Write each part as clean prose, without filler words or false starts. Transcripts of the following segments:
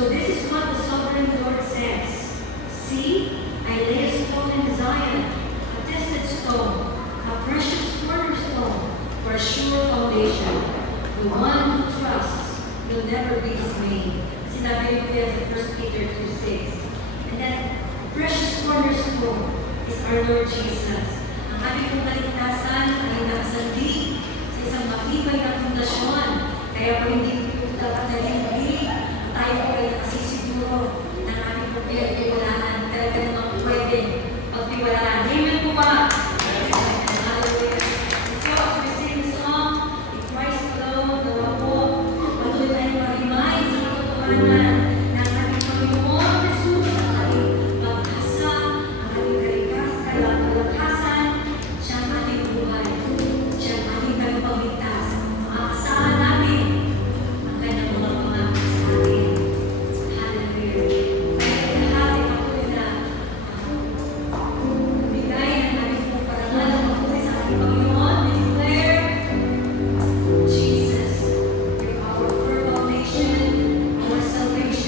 So this is what the sovereign Lord says. See, I lay a stone in Zion, a tested stone, a precious cornerstone, for a sure foundation. The one who trusts will never be dismayed. Sinabi ko yan sa 1 Peter 2:6. And that precious cornerstone is our Lord Jesus. Ang ating pong kaligtasan ay nakasandig sa isang matibay na pundasyon. Kaya po hindi po dapat nalindig. Tayo po ay nakasisiguro ng ating pagpipagpiwalaan. Talaga naman pwede pagpiwalaan. Amen po ba? Hallelujah. So, as we sing the song, in Christ alone, the Lord, patuloy tayong ma-remind sa katotohanan ng ating Panginoon Jesus, ang ating pag-asa, ang ating kalakasan, siya ang ating buhay, siya ang ating tagapagligtas. Maasahan natin ang kanyang mga pangako sa atin. Hallelujah. Kaya lahat ay patuloy na bigay ng ating pong parangal ng patuloy sa ating Panginoon. We declare, Jesus, you're our firm foundation, our salvation.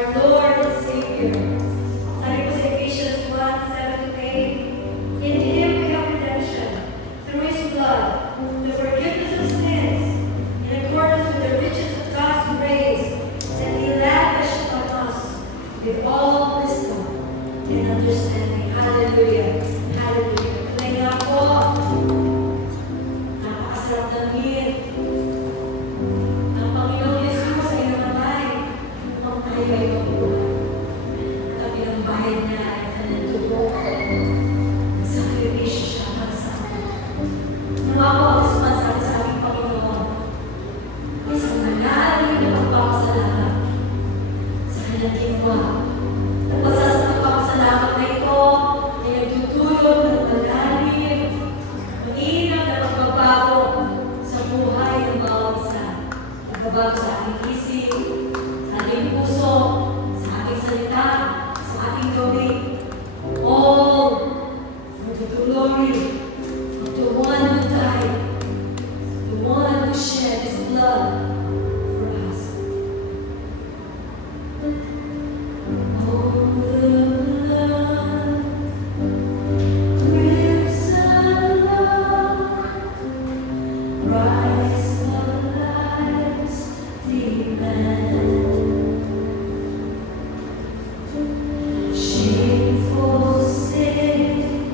our Lord and Savior. Sabi po sa Ephesians 1:7-8, in Him we have redemption through His blood, the forgiveness of sins, in accordance with the riches of God's grace, that He lavished on us with all wisdom and understanding. Hallelujah. Hallelujah. Kaya nga po, napakasarap namin ang Panginoong Yesus ay namatay upang tayo ay mabuhay. At ang bahay niya ay kanyang dugo. Nagsakripisyo siya para sa akin. Nung ako ang sumasabi sa aking Panginoon, isang malalim na pagpapasalamat sa kanyang ginawa. Ang pagpapasalamat na ito ay nagtutulog ng malalim, mainam na pagbabago sa buhay ng bawat isa. Pagbabago sa ating isip, sa ating puso, sa ating salita, sa ating gawin. All for the glory of the one who died, the one who shed His blood for us. Oh, the blood, crimson love, rise the lives demand. Shameful sin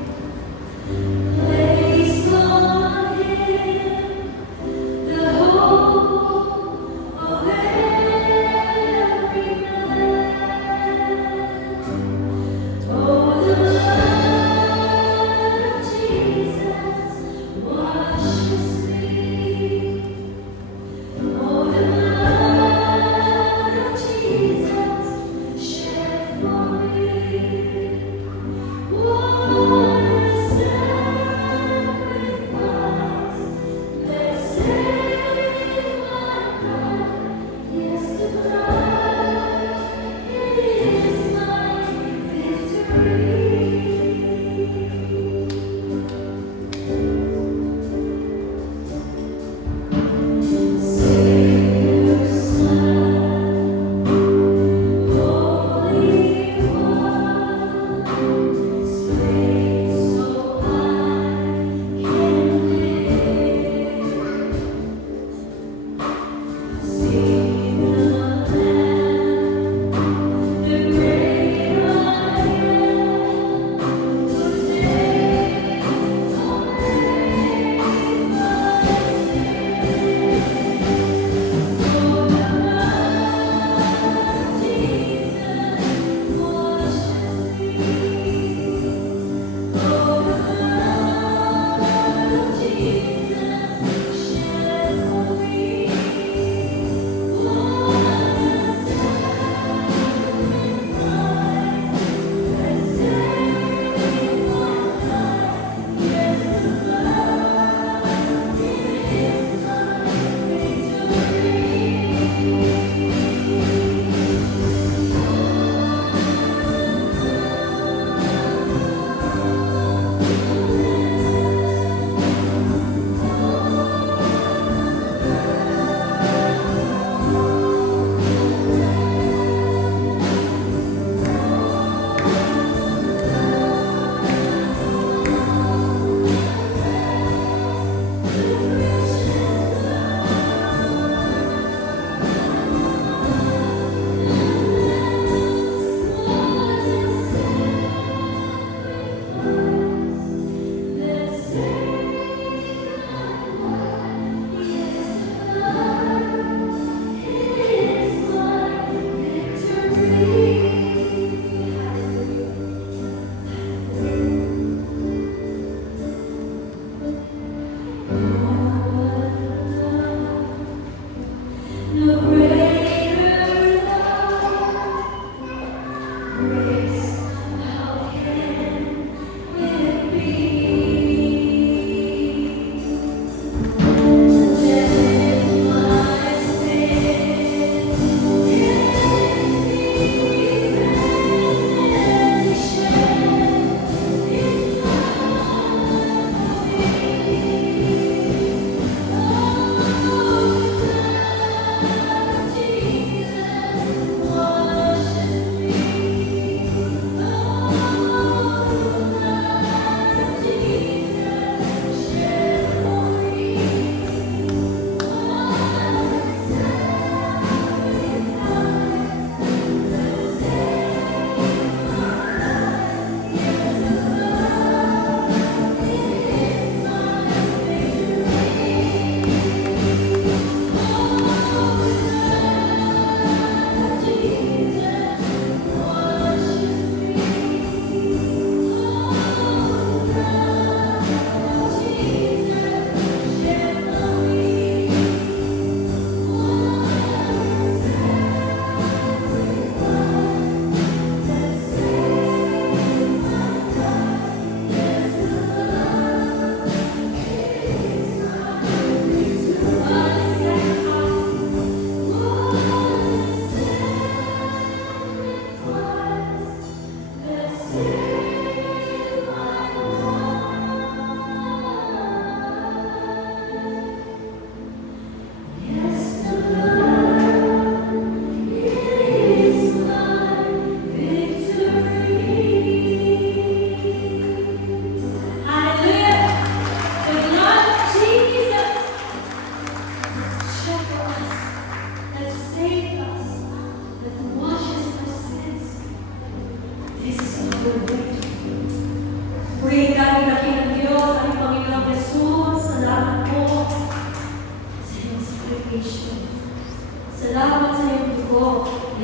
placed on Him the hope of every man. Oh, the blood of Jesus washes me. Oh, the blood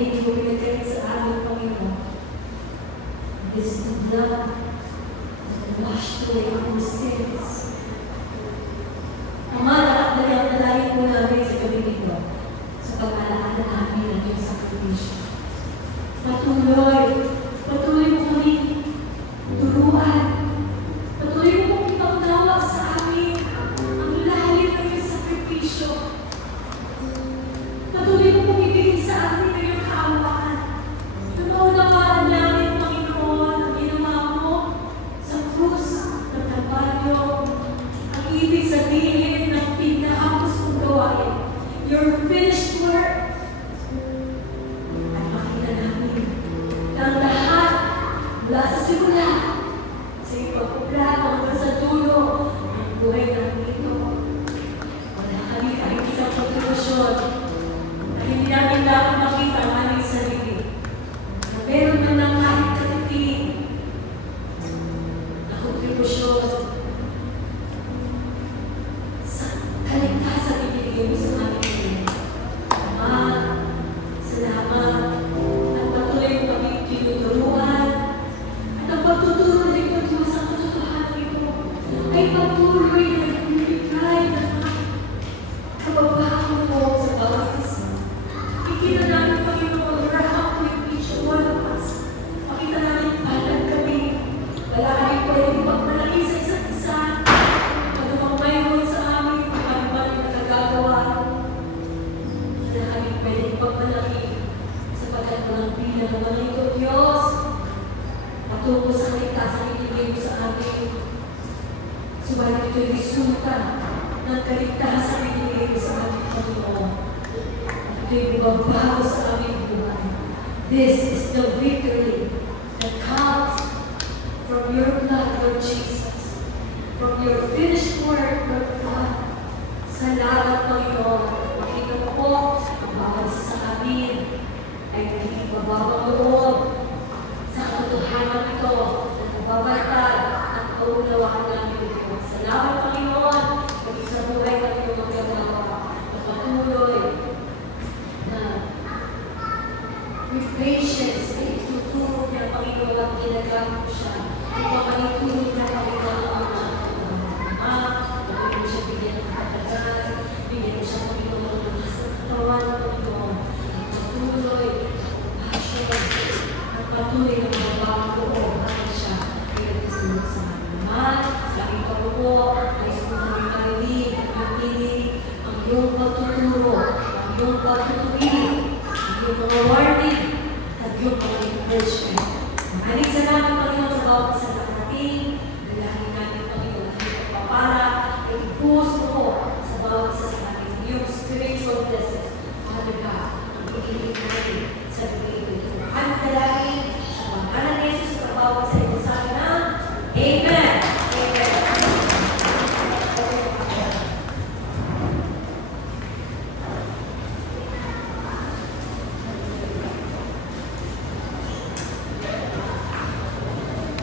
hindi mo pinagkait sa amin, Panginoon. It is the blood that washed away our sins. Ama, nalangin po namin sa gabi nito sa pag-alaala namin ang iyong sakripisyo. Patuloy mo kami turuan. Patuloy mo kong ipaunawa sa amin ang lalim ng iyong sakripisyo. Patuloy mo kong ibigay sa amin ang iyong kaawaan. Naunawaan namin, Panginoon, ang ginawa mo sa krus ng Kalbaryo. Ang ibig sabihin ng pinahapos mong gawain, your finished work. At makita namin na ang lahat mula sa simula, sa iyong pagpuplano hanggang sa dulo, ang buhay namin ito. Wala kami kahit isang kontribusyon na hindi namin dapat makita ang aming sarili. Na meron man lang kahit katiting na kontribusyon sa kaligtasan ibinigay mo sa aming Panginoon. Ama, salamat at patuloy mo kami tinuturuan at ang pagtuturo ng iyong Diyos sa katotohanan ito ay patuloy na nagbibigay ng kababahan mo sa bawat isa. Ikita namin, Panginoon, you're up with each one of us. Makita namin palag kami. Wala kami pwedeng magmalaki sa isa't isa. Anumang mayroon sa amin, kami ba rin nagagawa? Wala kami pwedeng magmalaki sapagkat walang bilang ng mga ito, Diyos. Patungo sa kaligtasan ibigay mo sa amin. Subalit ito'y resulta ng kaligtasan ibigay mo sa amin, Panginoon. At ito'y bumabago sa aming buhay. This is the victory that comes from your blood, Lord Jesus. From your finished work, Lord God. Salamat, Panginoon. Makita mo po, ang bawat isa sa amin ay nagiging mababang loob sa katotohanan ito at nababatag at kaunawaan namin ito. Salamat, Panginoon, maging sa buhay ng iyong magagawa na patuloy na with patience ay ituturo niya, Panginoon, at ginagamit siya. Ipapalituro niya, Panginoon, ang mga Ama, patuloy mo siya bigyan ng katagal, bigyan mo siya, Panginoon, ng lakas ng katawan, Panginoon, at patuloy, passion, at patuloy ng mababang loob at siya ay nagkasunod sa amin. Ama, sa aming pagpupo, ay sumunod kami marinig at makinig ang iyong pagtuturo, ang iyong pagtutuwid, ang iyong mga warning, at iyong mga encouragement. Maraming salamat, Panginoon, sa bawat isa ng ating. Dalangin namin, Panginoon, ang iyong pagpapala ay ibuhos mo sa bawat isa sa ating iyong spiritual blessings. Father God, ang ikilig natin sa gabi ito. Ang dalangin sa pangalan ni Jesus sa bawat isa ito sa atin. Amen.